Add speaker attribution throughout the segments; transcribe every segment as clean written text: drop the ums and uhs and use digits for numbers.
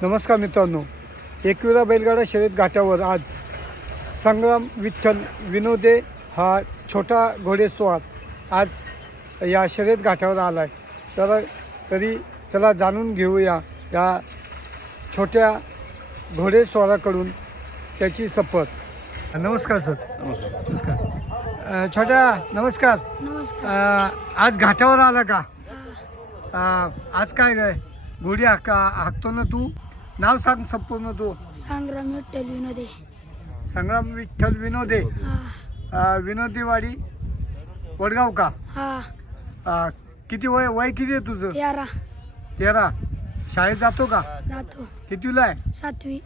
Speaker 1: नमस्कार मित्रांनो, एकविरा बैलगाडा शर्यत घाटावर आज संग्राम विठ्ठल विनोदे हा छोटा घोडेस्वार आज या शर्यत घाटावर आला आहे. तरी चला जाणून घेऊया या छोट्या घोडेस्वाराकडून त्याची शपथ. नमस्कार सर. नमस्कार छोट्या. नमस्कार. आज घाटावर आला का? आज काय काय घोडी हाकतो ना तू? नाव सांग संपूर्ण तू.
Speaker 2: संग्राम विठ्ठल विनोदे.
Speaker 1: संग्राम विठ्ठल विनोदे. विनोदीवाडी वडगाव का? किती वय किती आहे तुझं? 13. शाळेत जातो का?
Speaker 2: जातो.
Speaker 1: कितीला आहे?
Speaker 2: 7वी.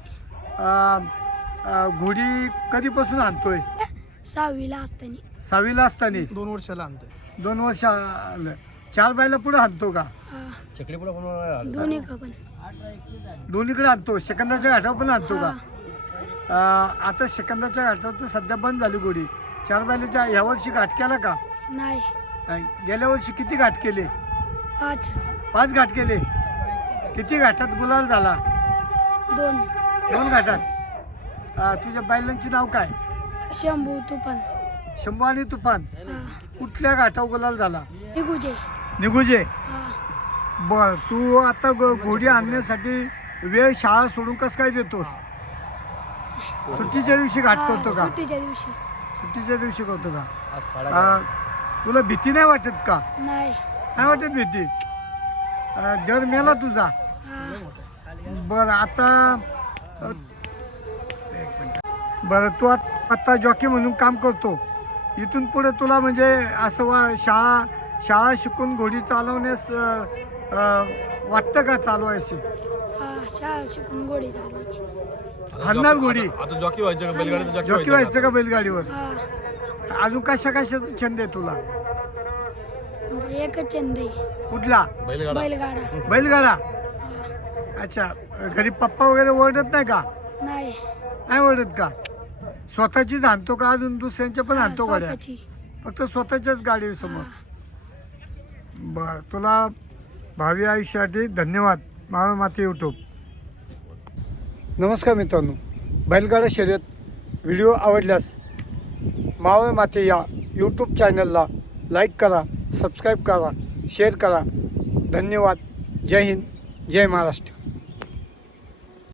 Speaker 1: घोडी कधीपासून आणतोय?
Speaker 2: 6वीला असताना.
Speaker 1: 6वीला असताना.
Speaker 3: 2 वर्षाला आणतोय.
Speaker 1: 2 वर्ष. 4 बायला पुढे आणतो का? दोन्हीकडे आणतो. सेकंदाच्या घाटावर पण आणतो का? आता सेकंदाच्या घाटावर तर सध्या बंद झाली घोडी. 4 बायलाच्या ह्या वर्षी घाट केला का?
Speaker 2: नाही.
Speaker 1: गेल्या वर्षी किती घाट केले? 5 घाट केले. किती घाटात गुलाल झाला?
Speaker 2: 2
Speaker 1: घाटात. तुझ्या बैलांचे नाव काय?
Speaker 2: शंभू तुफान.
Speaker 1: शंभू आणि तुफान. कुठल्या घाटावर गुलाल झाला? निघुजे. बर, तू आता घोडी आणण्यासाठी वेळ शाळा सोडून कसं काय देतोस? सुट्टीच्या दिवशी घाट करतो का? सुट्टीच्या दिवशी करतो का? तुला भीती नाही वाटत का? नाही वाटत भीती? डर मेला तुझा? बर, आता बरं, तू आता जॉकी म्हणून काम करतो. इथून पुढे तुला म्हणजे असं शाळा शिकून घोडी चालवण्यास वाटतं का चालवायची?
Speaker 2: शाळा शिकून घोडी चालवायची.
Speaker 1: हाणणार घोडी?
Speaker 3: आता जॉकी व्हायचं का बैलगाडी?
Speaker 1: जॉकी व्हायचं का बैलगाडीवर? अजून कशाचा छंद आहे तुला?
Speaker 2: एकच छंद आहे.
Speaker 1: कुठला? बैलगाडा. अच्छा. घरी पप्पा वगैरे ओरडत नाही का? नाही ओरडत का? स्वतःचीच आणतो का अजून दुसऱ्यांच्या पण आणतो गाड्या? फक्त स्वतःच्याच गाडी समोर. बर, तुला भावी आयुष्यासाठी धन्यवाद. मावळ माती यूट्यूब. नमस्कार मित्रांनो, बैलगाडा शर्यत व्हिडिओ आवडल्यास मावळ माती या यूट्यूब चॅनलला लाईक करा, सबस्क्राईब करा, शेअर करा. धन्यवाद. जय हिंद, जय महाराष्ट्र.